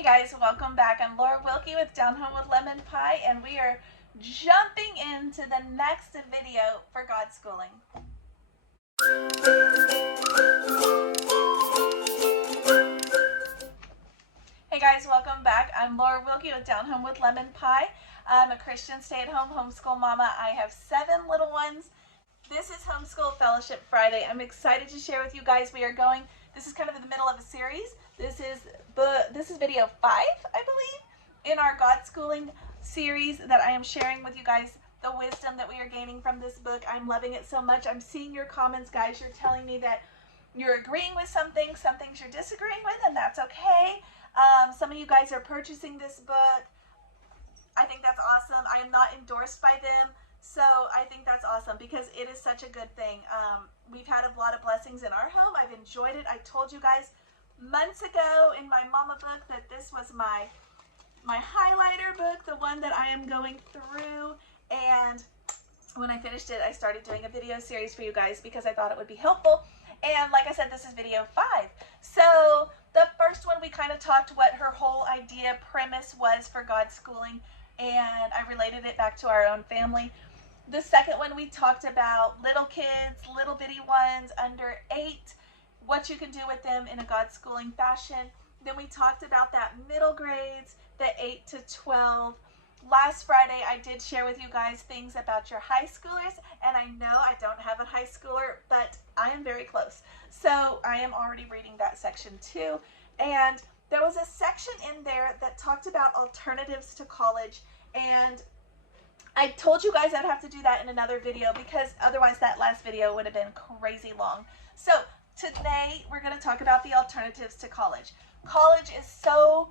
Hey guys, welcome back. I'm Laura Wilkie with Down Home with Lemon Pie, and we are jumping into the next video for Godschooling. Hey guys, welcome back. I'm Laura Wilkie with Down Home with Lemon Pie. I'm a Christian stay-at-home homeschool mama. I have 7 little ones. This is Homeschool Fellowship Friday. I'm excited to share with you guys. This is kind of in the middle of a series. This is video 5, I believe, in our Godschooling series that I am sharing with you guys the wisdom that we are gaining from this book. I'm loving it so much. I'm seeing your comments, guys. You're telling me that you're agreeing with some things you're disagreeing with, and that's okay. Some of you guys are purchasing this book. I think that's awesome. I am not endorsed by them, so I think that's awesome because it is such a good thing. We've had a lot of blessings in our home. I've enjoyed it. I told you guys months ago in my mama book that this was my highlighter book, the one that I am going through, and when I finished it, I started doing a video series for you guys because I thought it would be helpful. And like I said, this is video 5. So the first one, we kind of talked what her whole idea premise was for Godschooling, and I related it back to our own family. The second one, we talked about little kids, little bitty ones under 8, what you can do with them in a Godschooling fashion. Then we talked about that middle grades, the 8 to 12. Last Friday, I did share with you guys things about your high schoolers, and I know I don't have a high schooler, but I am very close. So I am already reading that section too. And there was a section in there that talked about alternatives to college, and I told you guys I'd have to do that in another video because otherwise that last video would have been crazy long. So today we're going to talk about the alternatives to college. College is so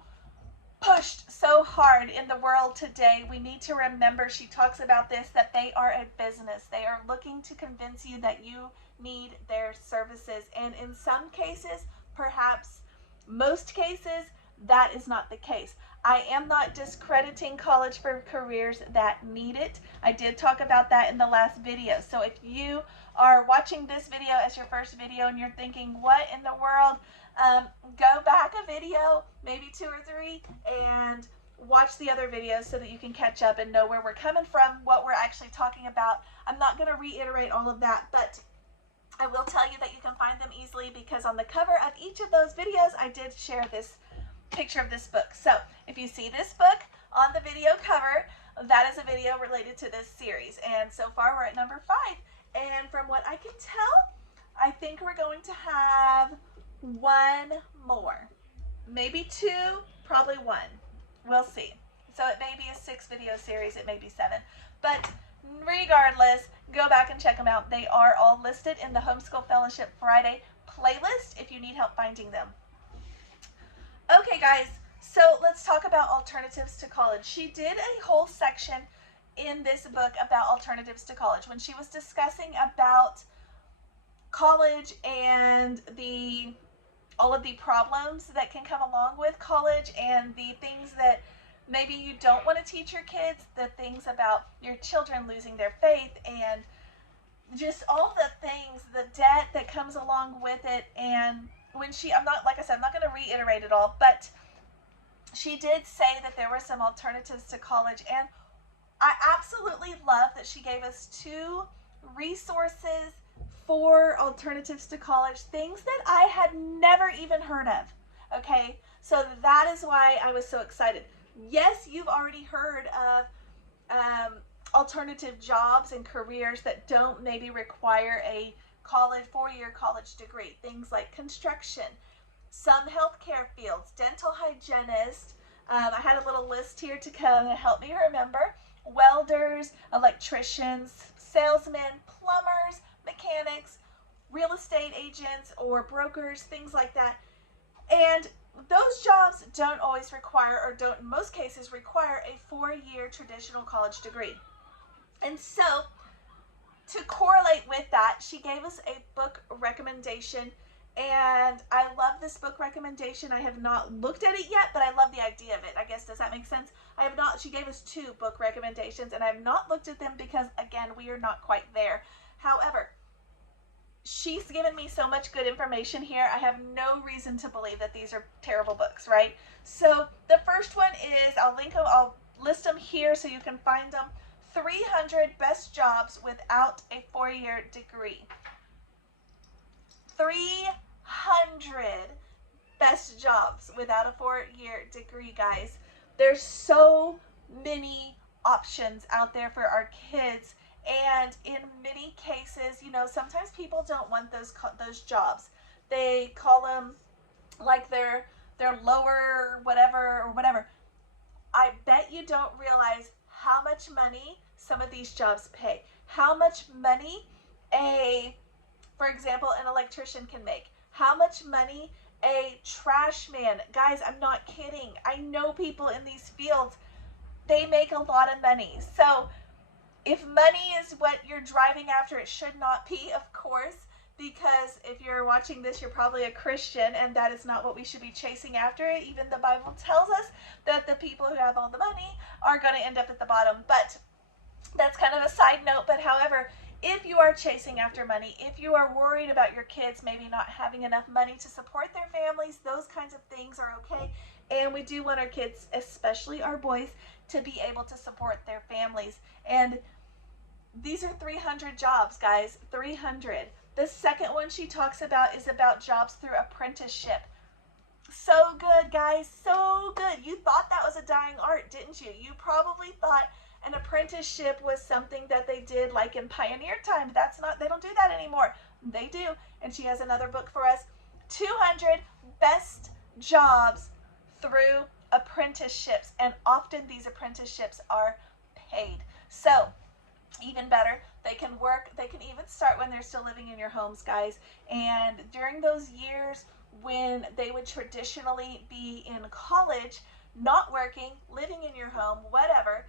pushed so hard in the world today. We need to remember, she talks about this, that they are a business. They are looking to convince you that you need their services. And in some cases, perhaps most cases, that is not the case. I am not discrediting college for careers that need it. I did talk about that in the last video. So if you are watching this video as your first video and you're thinking, what in the world? Go back a video, maybe 2 or 3, and watch the other videos so that you can catch up and know where we're coming from, what we're actually talking about. I'm not going to reiterate all of that, but I will tell you that you can find them easily because on the cover of each of those videos, I did share this picture of this book. So if you see this book on the video cover, that is a video related to this series. And so far we're at number 5. And from what I can tell, I think we're going to have 1 more. Maybe 2, probably 1. We'll see. So it may be a 6 video series, it may be 7. But regardless, go back and check them out. They are all listed in the Homeschool Fellowship Friday playlist if you need help finding them. Okay guys, so let's talk about alternatives to college. She did a whole section in this book about alternatives to college when she was discussing about college and all of the problems that can come along with college and the things that maybe you don't want to teach your kids, the things about your children losing their faith and just all the things, the debt that comes along with it. And when like I said, I'm not going to reiterate it all, but she did say that there were some alternatives to college, and I absolutely love that she gave us 2 resources for alternatives to college, things that I had never even heard of. Okay, so that is why I was so excited. Yes, you've already heard of alternative jobs and careers that don't maybe require a 4-year college degree. Things like construction, some healthcare fields, dental hygienist. I had a little list here to kind of help me remember. Welders, electricians, salesmen, plumbers, mechanics, real estate agents or brokers, things like that. And those jobs don't always require, or don't in most cases require, a 4-year traditional college degree. And so to correlate with that, she gave us a book recommendation, and I love this book recommendation. I have not looked at it yet, but I love the idea of it. I guess, does that make sense? She gave us 2 book recommendations, and I have not looked at them because, again, we are not quite there. However, she's given me so much good information here. I have no reason to believe that these are terrible books, right? So the first one is, I'll list them here so you can find them. 300 Best Jobs Without a 4-Year Degree. 300 best jobs without a 4-year degree, guys. There's so many options out there for our kids, and in many cases, you know, sometimes people don't want those jobs. They call them like they're lower whatever or whatever. I bet you don't realize how much money some of these jobs pay. How much money for example, an electrician can make. How much money a trash man. Guys, I'm not kidding. I know people in these fields. They make a lot of money. So if money is what you're driving after, it should not be, of course, because if you're watching this, you're probably a Christian, and that is not what we should be chasing after. Even the Bible tells us that the people who have all the money are going to end up at the bottom. But that's kind of a side note. But however, if you are chasing after money, if you are worried about your kids maybe not having enough money to support their families, those kinds of things are okay. And we do want our kids, especially our boys, to be able to support their families. And these are 300 jobs, guys, 300. The second one she talks about is about jobs through apprenticeship. So good, guys, so good. You thought that was a dying art, didn't you? You probably thought an apprenticeship was something that they did like in pioneer time. They don't do that anymore. They do. And she has another book for us, 200 Best Jobs Through Apprenticeships. And often these apprenticeships are paid. So even better, they can even start when they're still living in your homes, guys. And during those years when they would traditionally be in college, not working, living in your home, whatever,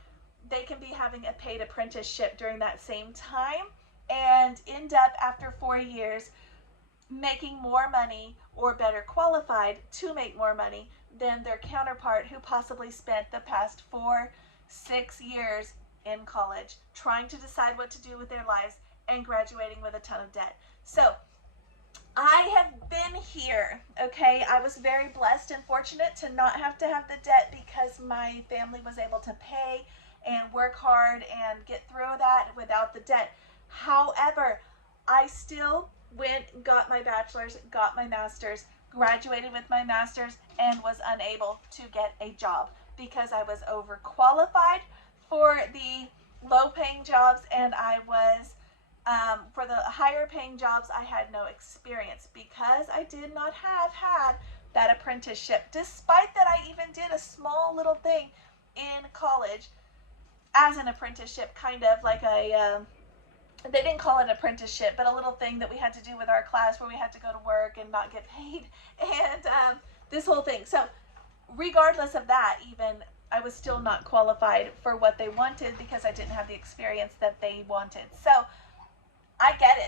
they can be having a paid apprenticeship during that same time and end up after 4 years making more money or better qualified to make more money than their counterpart who possibly spent the past 4-6 years in college trying to decide what to do with their lives and graduating with a ton of debt. So I have been here, okay? I was very blessed and fortunate to not have to have the debt because my family was able to pay and work hard and get through that without the debt. However, I still went, got my bachelor's, got my master's, graduated with my master's, and was unable to get a job because I was overqualified for the low-paying jobs, and I was, for the higher-paying jobs, I had no experience because I did not have had that apprenticeship, despite that I even did a small little thing in college as an apprenticeship, kind of like they didn't call it an apprenticeship, but a little thing that we had to do with our class where we had to go to work and not get paid, and this whole thing. So regardless of that, even, I was still not qualified for what they wanted because I didn't have the experience that they wanted. So I get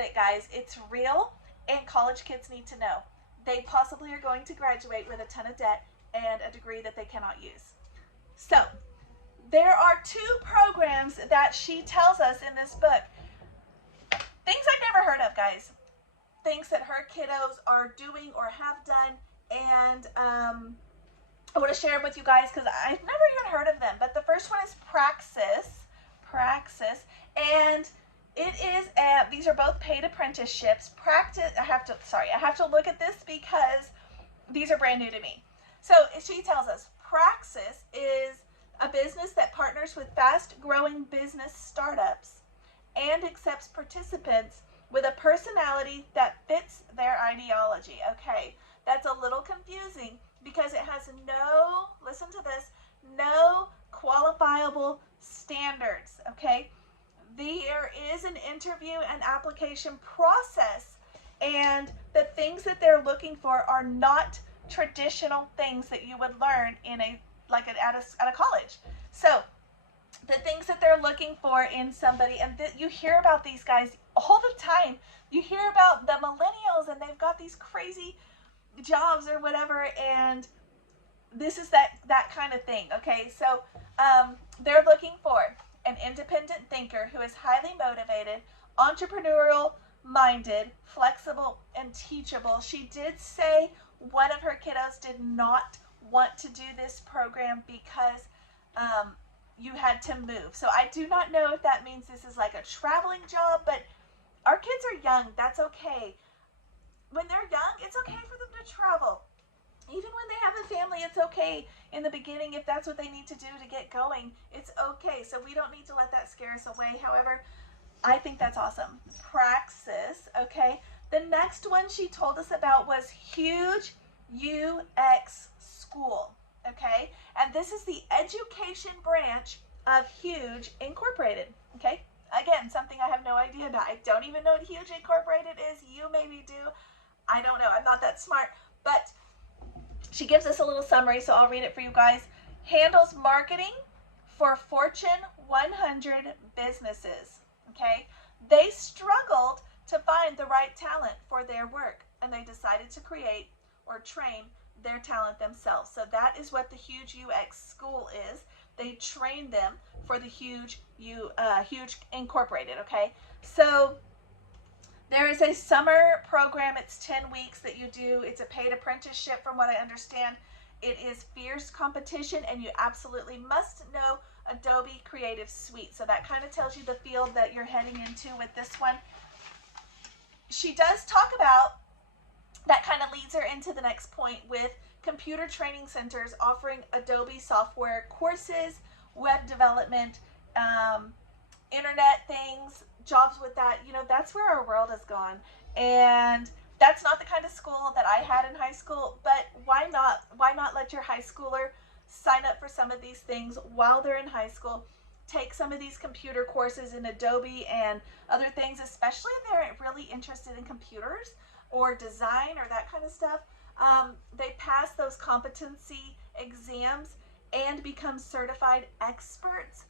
it, guys. It's real, and college kids need to know. They possibly are going to graduate with a ton of debt and a degree that they cannot use. So there are 2 programs that she tells us in this book. Things I've never heard of, guys. Things that her kiddos are doing or have done. And I want to share them with you guys because I've never even heard of them. But the first one is Praxis. And it is, these are both paid apprenticeships. I have to look at this because these are brand new to me. So she tells us Praxis is a business that partners with fast-growing business startups and accepts participants with a personality that fits their ideology. Okay, that's a little confusing because it has listen to this, no qualifiable standards, okay? There is an interview and application process, and the things that they're looking for are not traditional things that you would learn in at a college. So the things that they're looking for in somebody, and you hear about these guys all the time. You hear about the millennials, and they've got these crazy jobs or whatever, and this is that kind of thing. Okay, so they're looking for an independent thinker who is highly motivated, entrepreneurial minded, flexible, and teachable. She did say one of her kiddos did not want to do this program because you had to move. So I do not know if that means this is like a traveling job, but our kids are young. That's okay. When they're young, it's okay for them to travel. Even when they have a family, it's okay in the beginning if that's what they need to do to get going. It's okay. So we don't need to let that scare us away. However, I think that's awesome. Praxis, okay? The next one she told us about was Huge UX School, okay? And this is the education branch of Huge Incorporated, okay? Again, something I have no idea about. I don't even know what Huge Incorporated is. You maybe do. I don't know. I'm not that smart. But she gives us a little summary, so I'll read it for you guys. Handles marketing for Fortune 100 businesses, okay? They struggled to find the right talent for their work, and they decided to create or train their talent themselves. So that is what the Huge UX School is. They train them for the Huge Incorporated, okay? So there is a summer program. It's 10 weeks that you do. It's a paid apprenticeship from what I understand. It is fierce competition, and you absolutely must know Adobe Creative Suite. So that kind of tells you the field that you're heading into with this one. She does talk about, that kind of leads her into the next point with computer training centers offering Adobe software courses, web development, internet things, jobs with that. You know, that's where our world has gone. And that's not the kind of school that I had in high school, but why not let your high schooler sign up for some of these things while they're in high school, take some of these computer courses in Adobe and other things, especially if they're really interested in computers or design or that kind of stuff. They pass those competency exams and become certified experts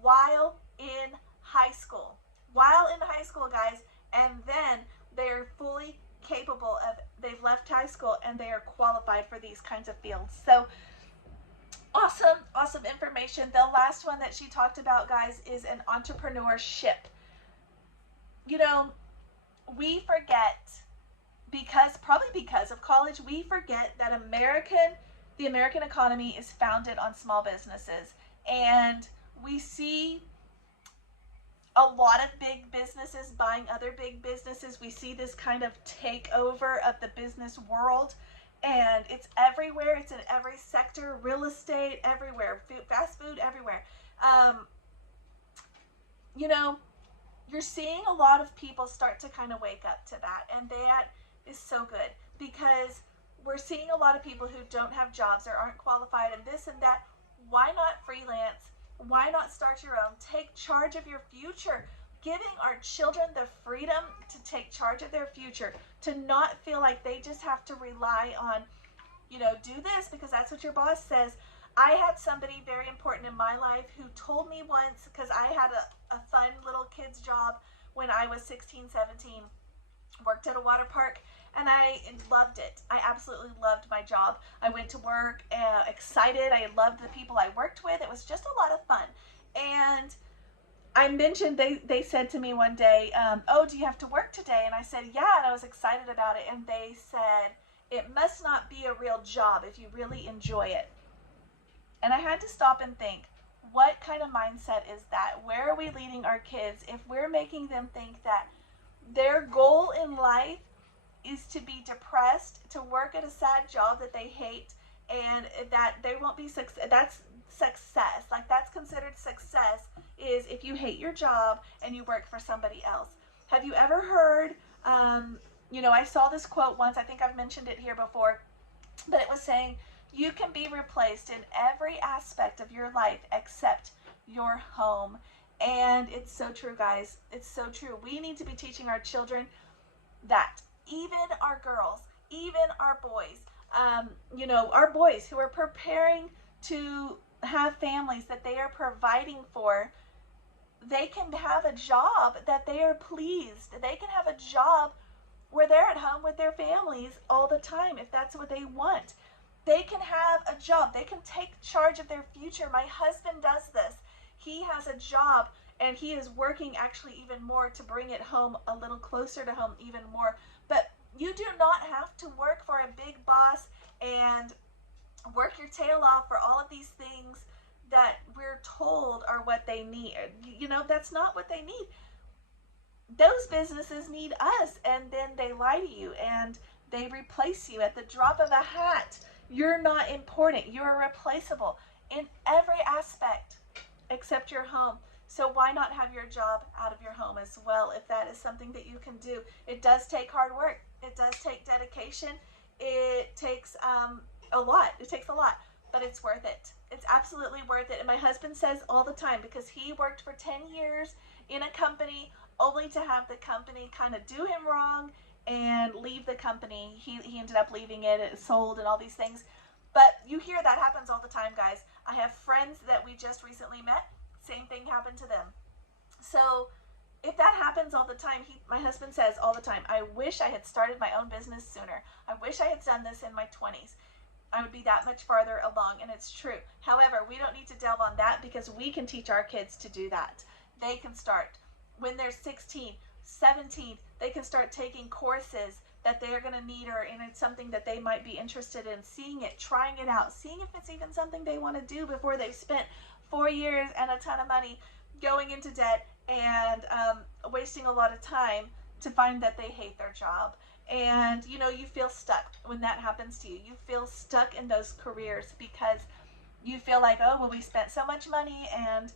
while in high school. While in high school, guys, and then they're fully capable of, they've left high school and they are qualified for these kinds of fields. So awesome information. The last one that she talked about, guys, is an entrepreneurship. You know, we forget, probably because of college, we forget that the American economy is founded on small businesses. And we see a lot of big businesses buying other big businesses. We see this kind of takeover of the business world, and it's everywhere. It's in every sector, real estate, everywhere, fast food, everywhere. You know, you're seeing a lot of people start to kind of wake up to that, and that is so good, because we're seeing a lot of people who don't have jobs or aren't qualified and this and that. Why not freelance? Why not start your own? Take charge of your future. Giving our children the freedom to take charge of their future, to not feel like they just have to rely on, you know, do this because that's what your boss says. I had somebody very important in my life who told me once, because I had a fun little kid's job when I was 16, 17, worked at a water park, and I loved it. I absolutely loved my job. I went to work excited. I loved the people I worked with. It was just a lot of fun. And I mentioned, they said to me one day, oh, do you have to work today? And I said, yeah, and I was excited about it. And they said, it must not be a real job if you really enjoy it. And I had to stop and think, what kind of mindset is that? Where are we leading our kids if we're making them think that their goal in life is to be depressed, to work at a sad job that they hate, and that they won't be that's success. Like, that's considered success, is if you hate your job and you work for somebody else. Have you ever heard, you know, I saw this quote once, I think I've mentioned it here before, but it was saying, you can be replaced in every aspect of your life except your home. And it's so true, guys. It's so true. We need to be teaching our children that, even our girls, even our boys, you know, our boys who are preparing to have families that they are providing for, they can have a job that they are pleased. They can have a job where they're at home with their families all the time if that's what they want. They can have a job. They can take charge of their future. My husband does this. He has a job and he is working actually even more to bring it home a little closer to home even more. But you do not have to work for a big boss and work your tail off for all of these things that we're told are what they need. That's not what they need. Those businesses need us, and then they lie to you and they replace you at the drop of a hat. You're not important. You're replaceable in every aspect except your home. So why not have your job out of your home as well, if that is something that you can do? It does take hard work. It does take dedication. It takes a lot. It takes a lot, but it's worth it. It's absolutely worth it. And my husband says all the time, because he worked for 10 years in a company only to have the company kind of do him wrong and leave the company. He ended up leaving it, it sold and all these things. But you hear that happens all the time, guys. I have friends that we just recently met. Same thing happened to them. So if that happens all the time, my husband says all the time, I wish I had started my own business sooner. I wish I had done this in my 20s. I would be that much farther along, and it's true. However, we don't need to delve on that, because we can teach our kids to do that. They can start when they're 16, 17. They can start taking courses that they are going to need, and it's something that they might be interested in, seeing it, trying it out, seeing if it's even something they want to do before they've spent 4 years and a ton of money going into debt and wasting a lot of time to find that they hate their job. And you feel stuck when that happens to you. You feel stuck in those careers because you feel like, oh, well, we spent so much money and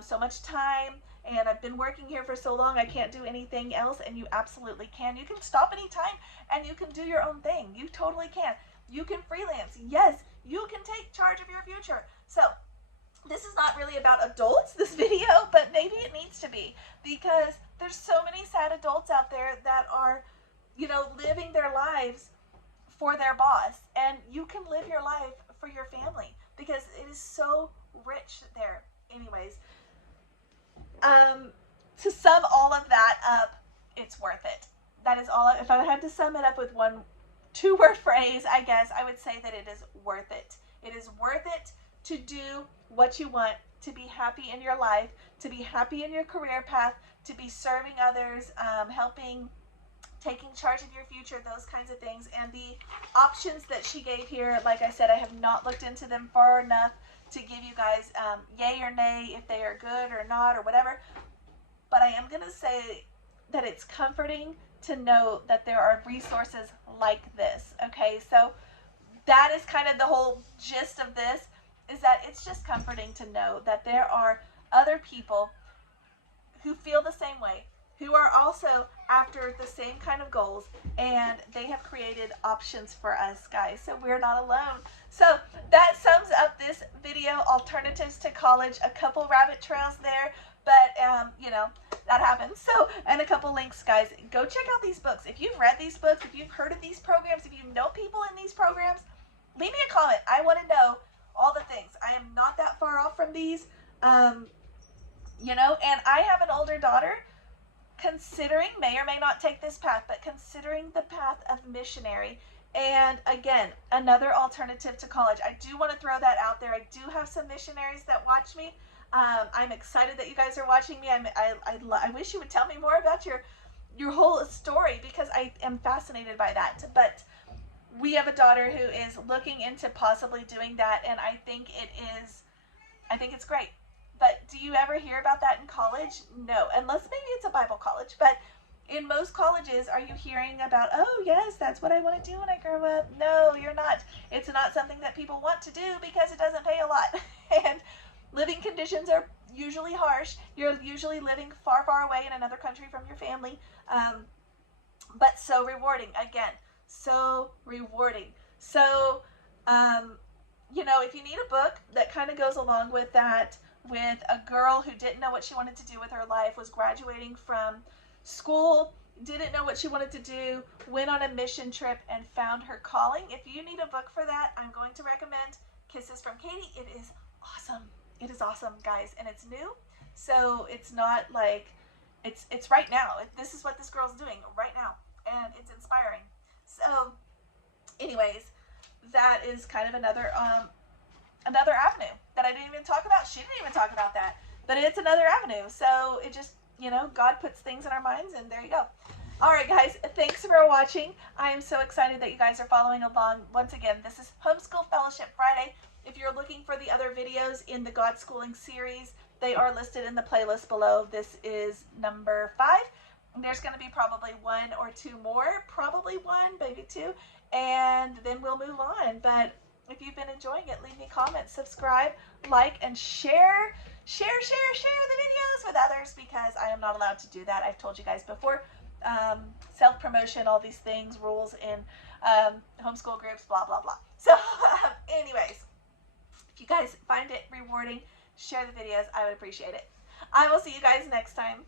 so much time, and I've been working here for so long, I can't do anything else. And you absolutely can. You can stop anytime and you can do your own thing. You totally can. You can freelance. Yes, you can take charge of your future. So this is not really about adults, this video, but maybe it needs to be, because there's so many sad adults out there that are living their lives for their boss, and you can live your life for your family, because it is so rich there. Anyways, to sum all of that up, it's worth it. That is all. If I had to sum it up with one 2-word phrase, I guess I would say that it is worth it. It is worth it to do what you want, to be happy in your life, to be happy in your career path, to be serving others, helping, taking charge of your future, those kinds of things. And the options that she gave here, like I said, I have not looked into them far enough to give you guys yay or nay if they are good or not or whatever. But I am going to say that it's comforting to know that there are resources like this. Okay, so that is kind of the whole gist of this, is that it's just comforting to know that there are other people who feel the same way, who are also after the same kind of goals, and they have created options for us, guys. So we're not alone. So that sums up this video, alternatives to college. A couple rabbit trails there, but that happens. So, and a couple links, guys. Go check out these books. If you've read these books, if you've heard of these programs, if you know people in these programs, leave me a comment. I want to know all the things. I am not that far off from these, and I have an older daughter considering, may or may not take this path, but considering the path of missionary. And again, another alternative to college. I do want to throw that out there. I do have some missionaries that watch me. I'm excited that you guys are watching me. I wish you would tell me more about your whole story, because I am fascinated by that. But we have a daughter who is looking into possibly doing that, and I think it's great. But do you ever hear about that in college? No, unless maybe it's a Bible college. But in most colleges, are you hearing about, oh yes, that's what I want to do when I grow up? No, you're not. It's not something that people want to do because it doesn't pay a lot. And living conditions are usually harsh. You're usually living far, far away in another country from your family. But so rewarding. Again, so rewarding. So, if you need a book that kind of goes along with that, with a girl who didn't know what she wanted to do with her life, was graduating from school, didn't know what she wanted to do, went on a mission trip and found her calling. If you need a book for that, I'm going to recommend Kisses from Katie. It is awesome. It is awesome, guys, and it's new. So it's not like, it's right now. This is what this girl's doing right now, and it's inspiring. So anyways, that is kind of another avenue that I didn't even talk about. She didn't even talk about that. but it's another avenue. So it just, God puts things in our minds, and there you go. All right, guys, thanks for watching. I am so excited that you guys are following along. Once again, this is Homeschool Fellowship Friday. If you're looking for the other videos in the Godschooling series, they are listed in the playlist below. This is number 5. There's going to be probably 1 or 2 more, probably 1, maybe 2, and then we'll move on. But if you've been enjoying it, leave me comments, subscribe, like, and share the videos with others, because I am not allowed to do that. I've told you guys before. Self-promotion, all these things, rules in homeschool groups, blah, blah, blah. So anyways, if you guys find it rewarding, share the videos. I would appreciate it. I will see you guys next time.